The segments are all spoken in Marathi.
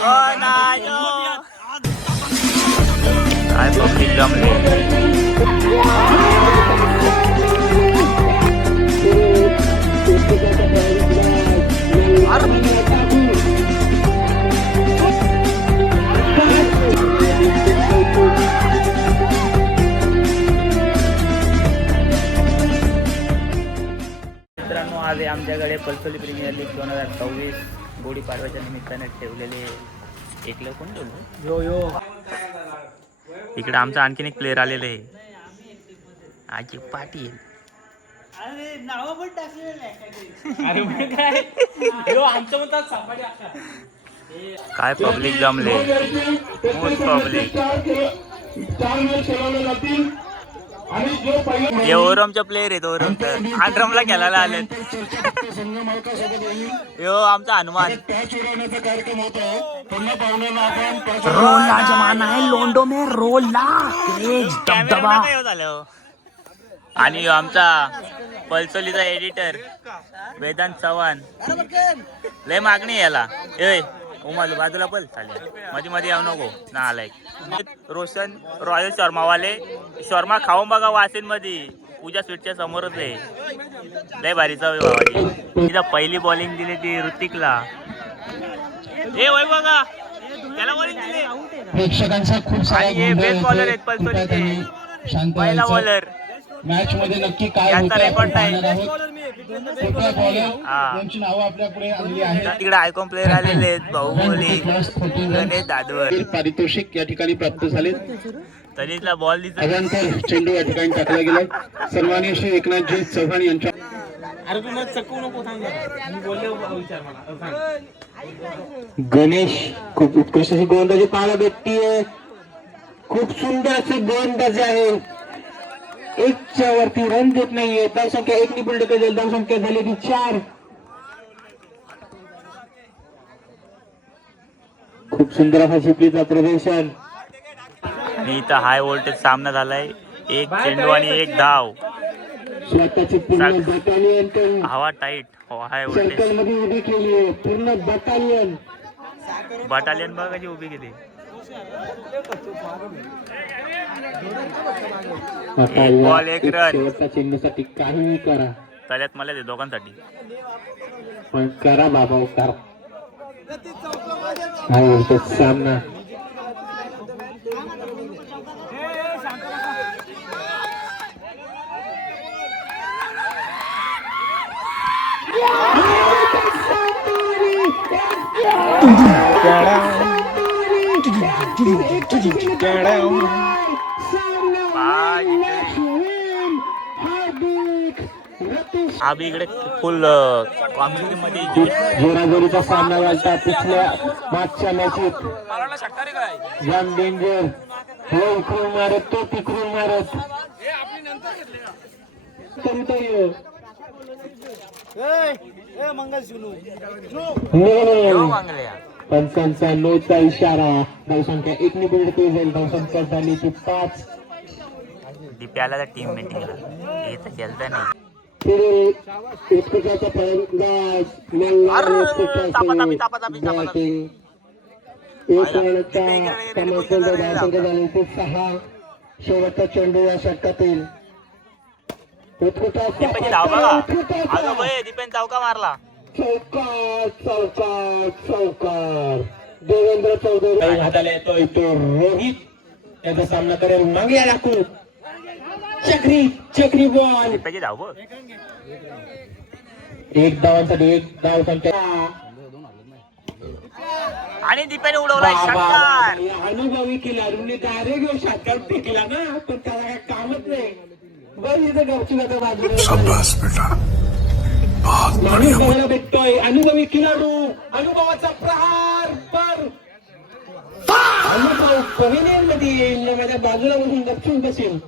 काय पब्लिक जमले. मित्रांनो, आज आमच्याकडे पल्सोली प्रीमियर लीग 2024 गुढीपाडव्याच्या निमित्ताने ठेवलेले एकलं कोण बोलतो यो. इकडे आमचा आणखीन एक प्लेअर आलेले आहे, आजी पाटील. काय पब्लिक जमले, पब्लिक. हे ओरमचा प्लेअर आहेत, ओरमचा आंड्रमला खेळायला आले. यो आमचा हनुमान. रोला जमाना है लोंडो में, रोला दबदबा. आणि आमचा पल्सोलीचा एडिटर वेदांत चव्हाण. लय मागणी याला. ए उमालू बाजूला पल चालेल, मध्ये मध्ये येऊ नको ना आलाय. रोशन रॉयल शर्मावाले शर्मा खाऊन बघा वासिन मध्ये, पूजा स्वीटच्या समोरच आहे. लय भारी चव आहे. तिला पहिली बॉलिंग दिली ती ऋतिकला. ए वय बघा त्याला बॉलिंग दिली. प्रेक्षकांचा खूप सारा बेस्ट बॉलर आहेत पल्सोलीचे, पहिला बॉलर. मॅच मध्ये नक्की काय होतंय आपण पाहणार आहोत. कुठल्या बॉलर यांची नावं आपल्या पुढे आलेली आहेत. तिकडे आयकॉन प्लेअर आलेले आहेत, बाहुबली, गणेश दादवर. पारितोषिक या ठिकाणी प्राप्त झाले. तरीला बॉल दिसत. अजंतर चेंडू या ठिकाणी टाकला गेलाय. सन्माननीय श्री एकनाथजी चव्हाण यांच्या. गणेश खूप उत्कृष्ट अशी गोलंदाजी पाहायला भेटतीये. खूप सुंदर असे गोलंदाजी आहे. एकच्या वरती रन देत नाहीये. धावसंख्या 1 नि बिल्ड केली. धावसंख्या झाली ती 4. खूप सुंदर असा शिपलीचा प्रदर्शन. इथं हाय व्होल्टेज सामना झालाय. एक चेंडू आणि एक धाव. स्वतःची पूर्ण बटालियन हवा टाईट, हाय व्होल्टेज. सर्कल मध्ये उभी केली पूर्ण बटालियन. बटालियन बघा कशी उभी केली. एक बॉल एक रन. शेवटच्या चेंडूसाठी काहीही करा. तल्यात मला ते दोघांसाठी पण करा बाबा, करा. हाय व्होल्टेज सामना. आम्ही इकडे फुल कॉम्बिनेशन मध्ये जोराजोरीचा सामना झाला पिछल्या मागच्या मॅचीत. जाम डेंजर. हो इकडून मारत, तो तिकडून मारत. पंचांचा नोचा इशारा. धावसंख्या 1 नि बिल्ड केली जाईल. धावसंख्या झाली ती 5. दिप्याला टीम मीटिंगला येत गेलता नाही. उत्कृष्टाचा फलंदाज बॅटिंग. एक रनचा क्रमांक धावसंख्या झाली ती 6. शेवटचा चेंडू या षटकातील. दीपेन चौका मारला. चौकार चौकार चौकार. देवेंद्र चौधरी हाताला येतोय तो रोहित. त्याचा सामना करेल मागल्या लागतो. चक्री चक्री बॉल. धाव एक धावांसाठी 1 धाव संख्या. आणि दीपेने उडवला षटकार. अनुभवी खेळाडूंनी डायरेक्ट षटकार फेकला ना, पण त्याला काय कामच नाही. बस इथे गपची बाजूला माणूस बघायला भेटतोय. अनुभवी खेळाडू, अनुभवाचा प्रहार. पर अनुभव पवेलियन मध्ये येईल. माझ्या बाजूला बसून गपचून बसेल.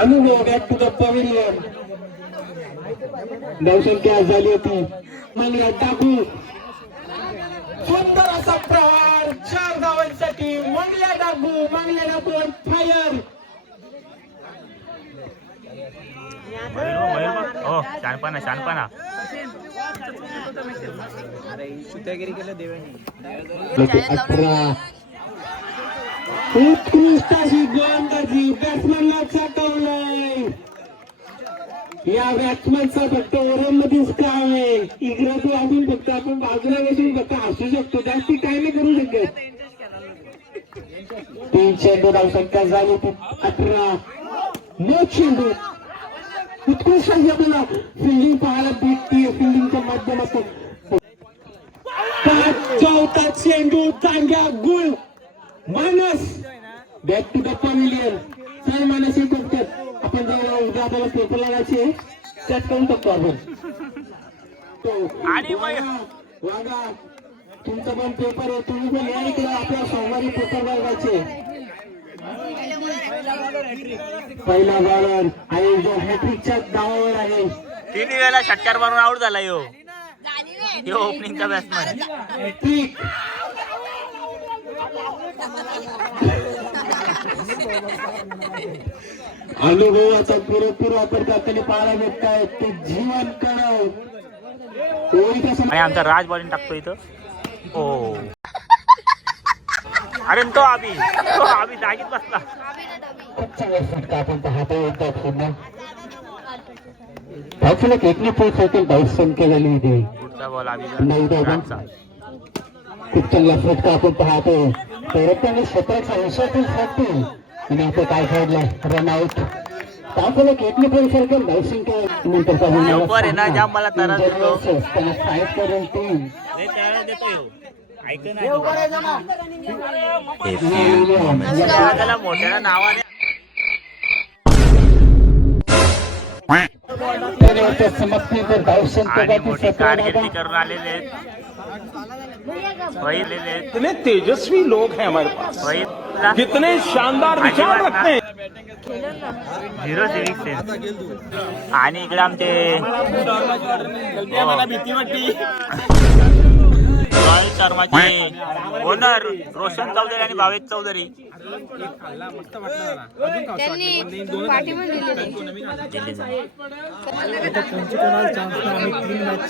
अनुभव बॅक टू द पवेलियन. धावसंख्या झाली होती मंगला टाकू. सुंदर असा प्रहार 4 धावांसाठी. मंगल्या डाकू, मंगल्या डाकू फायर. शानपणा शानपणा. उत्कृष्ट अशी गोलंदाजी बॅट्समॅनला चटवलंय. या बॅट्समॅनचा फक्त ओव्हरमध्येच काम आहे. इंग्रजी अजून फक्त आपण बाजूला बसून फक्त हसू शकतो, जास्ती काय नाही करू शकत. 3 चेंडू धावसंख्या झाली 18. नो चेंडू. उत्कृष्ट अशी आपल्याला फिल्डिंग पाहायला भेटते फिल्डिंगच्या माध्यमातून. चौथा चेंडू चांगल्या गुल मानस बॅक टू द पॅव्हिलियन. चाल मानस हे करतात आपण जेव्हा उद्या आपल्याला पेपर लावायचे त्यात करू शकतो आपण. आणि वागा तुमचा पण पेपर आहे, तुम्ही पण या इकडे आपल्या सोमवारी पेपर लावायचे. पहिला बॉलर आणि जो हॅट्रिकच्या दावावर आहे. 3 वेळा षटकार मारून आउट झाला यो ओपनिंगचा बॅट्समॅन. हॅट्रिक अनुभवाचा पुरेपूर वापर करताना पाहायला भेटत आहे. ते जीवन कराव. आणि आमचा राज बॉलिंग टाकतो इथं. ओ अरे तो आम्ही जागीच बसला. खूप चांगला फटका आपण पाहतो एकदा पुन्हा. धावसंख्या एकने पोच होतील. धावसंख्या झाली इथे पुढचा बॉल राजचा. खूप चांगला फटका आपण पाहतो. परत 17च्या वर्षातून फटतील आणि आपण काय खेळलाय रनआउट. धावसंख्या एकने पोच होतील. धावसंख्या नंतर ना जाम मला त्रास देतो. त्यांना साईड करून टीम त्याला मोठ्या नावाने आणि मोठी कारकिर्दी करून आलेले आहेत. इतने तेजस्वी लोग हैं हमारे पास, कितने शानदार विचार रखते हैं. 0-6 आणि इकडे आमचे रॉयल शर्माचे ओनर रोशन चौधरी आणि भावेश चौधरी.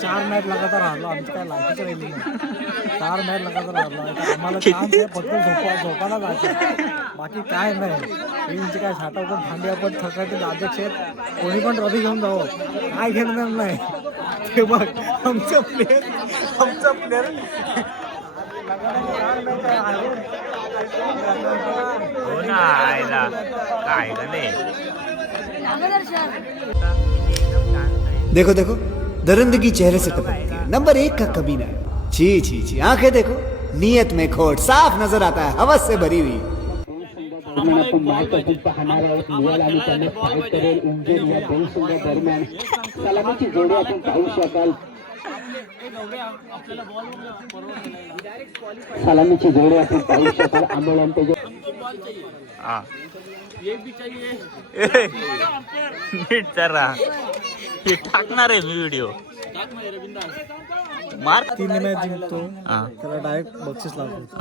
चार मॅच लगातार हरलो. आमची काय लायकीच राहिली नाही. 4 मॅच लगातार हरलो. आम्हाला चान्स आहे फक्त झोपायला जायचं, बाकी काय नाही. टीमचे काय साठा पण थांबे आपण थकाचे अध्यक्ष आहेत. कोणी पण ट्रॉफी घेऊन जावं, काय घेणं नाही. ते बघ आमचं प्लेअर हो ना आयला काय का नाही. देखो देखो दरिंदगी चेहरे से टपकती है. नंबर 1 का कमीना है. छी छी छी. आंखें देखो नीयत में खोट साफ नजर आता है, हवस से भरी हुई. आपण मार्केटिंग पाहणार आहोत. निवाल आणि त्यांना फाईट करेल इंजिन या दोन संघादरम्यान सलामीची जोडी आपण पाहू शकाल. सलामीची जोडी आपण पाहू शकाल. आंबोळ्यांचे नीट जरा हे टाकणार आहे मी व्हिडिओ. मार्क 3 मॅच जिंकतो त्याला डायरेक्ट बक्षीस लागतो.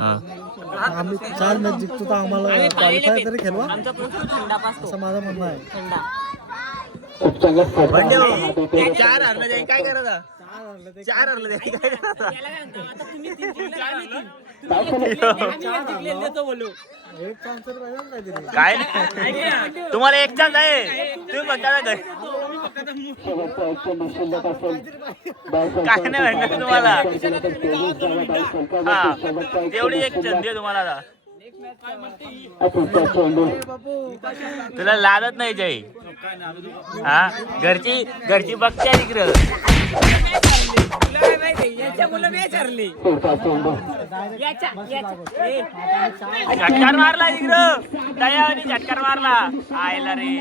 आम्ही 4 मॅच जिंकतो तर आम्हाला क्वालिफाय तरी खेळवा असं माझं म्हणणं आहे. खूप चांगला 4 हरलं काय करायचं. 4 हरलं काय करायचं. एक चान्स तरी पाहिजे ना काहीतरी. काय नाही तुम्हाला एक चान्स आहे. तुम्ही बघा घरी काय नाही म्हणणार तुम्हाला. हा तेवढी एक संधी आहे तुम्हाला. तुला लादत नाही जय. हा घरची बघत्या इकडं. झटकार मारला इकडं. दयावानी झटकार मारला. आयला रे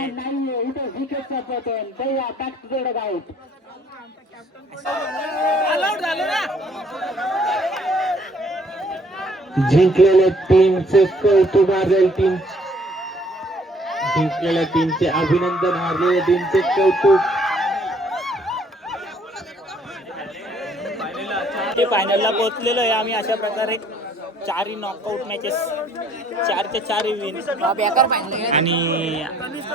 जिंकलेल्या टीमचे कौतुक. हारलेल्या टीम जिंकलेल्या टीमचे अभिनंदन. हारलेल्या टीमचे कौतुक. फायनलला पोहोचलेलो आहे आम्ही. अशा प्रकारे 4 नॉकआउट मॅचेस 4चे 4 विन. आणि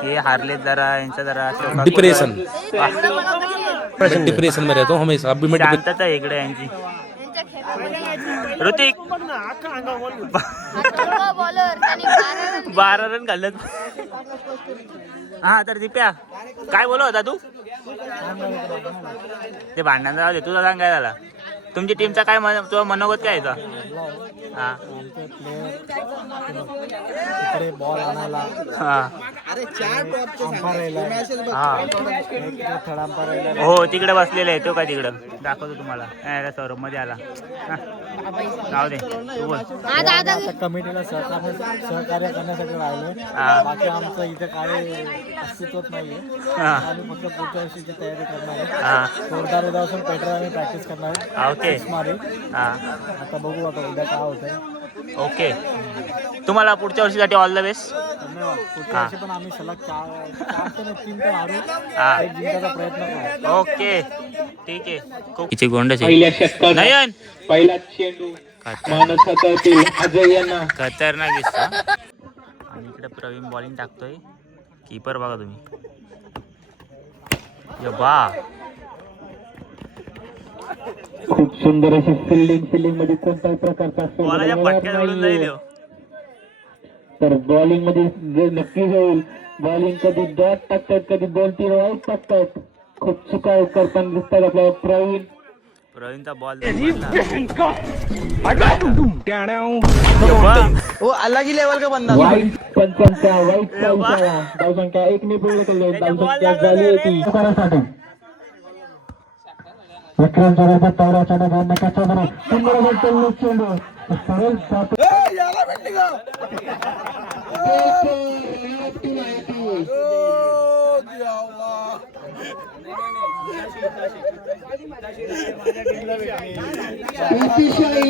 हे हारले जरा यांचा जरा डिप्रेशन. डिप्रेशन में रहता हूँ हमेशा। अभी मैं शांतता आहे इकडे यांची. ऋतिक 12 रन घालत. हा तर दिप्या काय बोलत होता तू? ते भांडण राहू दे, तुझा सांग काय झाला? तुमची टीमचा काय तुझा मनोगत काय याचा? हा आमचे प्लेयर इकडे बॉल आणायला हा अंपायरला थर्ड अंपायरला हो तिकडे बसलेला आहे तो. काय तिकडं दाखवतो तुम्हाला. सौरभ मध्ये आला. जाऊ दे तू बोल. कमिटीला सहकार्य करण्यासाठी राहिले. हा. बाकी आमचं इथे काय अस्तित्वच नाहीये. हा. आम्ही फक्त पुढच्या वर्षीची तयारी करणार आहे. हा जोरदार उद्यापासून पेट्रोल आम्ही प्रॅक्टिस करणार आहे. ओके. Six मारी. हा आता बघू आता उद्या काय होतंय. ओके. तुम्हाला पुढच्या वर्षीसाठी ऑल द बेस्ट. धन्यवाद. पुढच्या वर्षी पण आम्ही सलग 4 ते 3 तर हारू. हा. एक जिंकायचा प्रयत्न करू. ओके ठीक आहे. किती गोंडच पहिल्या षटकात नयन पहिला चेंडू मानस हातातील अजय यांना. खतरनाक दिसतो. आणि इकडे प्रवीण बॉलिंग टाकतोय. कीपर बघा तुम्ही. बा खूप सुंदर अशी फिल्डिंग मध्ये कोणत्याही प्रकारचा बॉलाच्या पटक्यात उडून जाईल ह्यो. तर बॉलिंग मध्ये जे नक्कीच होईल. बॉलिंग कधी डॉट टाकतात, कधी 2-3 वाईट टाकतात. खूप चुका करताना दिसतात आपल्याला प्रवीण. प्रवीणचा बॉल वाईट पंचांचा वाईट धावसंख्या 1 ने पूर्ण केली. धावसंख्या झाली होती करासाठी विक्रम जोराचा तावडा चढा नकाचा बरा सुंदर असा चेंडू सरळ साप. अतिशय